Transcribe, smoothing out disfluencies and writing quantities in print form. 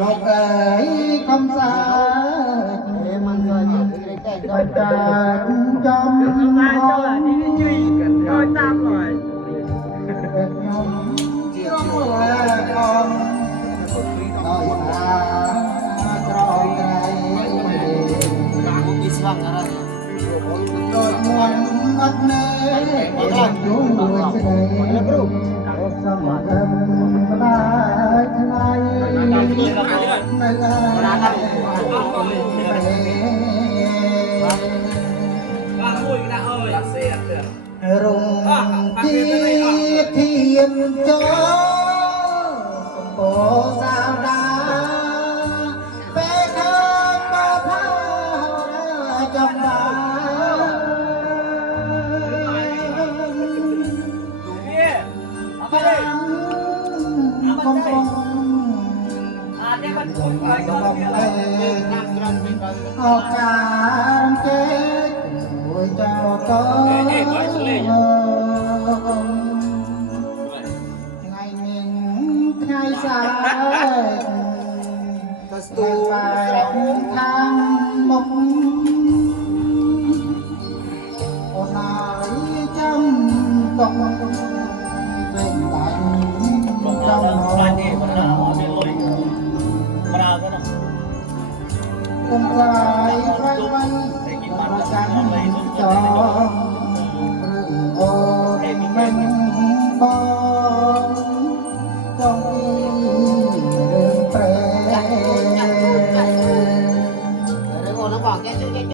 លោកអើយខំសាមិនសើចតែចំណាចូលនេះជិះចូលតាមឡើយខ្ញុំជាអងដោយសារក្រក្រៃពីស្វាងរ៉ាដូចមន់អត់នៅយូរស្ដីគ្រូសមរម្យបដាថ្ងៃនៅរងជាធាមចូលកំពោសាវតាពេលឃើញបោផាចំបាកំពុងអានេះมันคุยกันឱកាសចេញមួយចោលទៅថ្ងៃមានថ្ងៃសាទៅស្ទូខាងមុខអូនហើយចាំទុក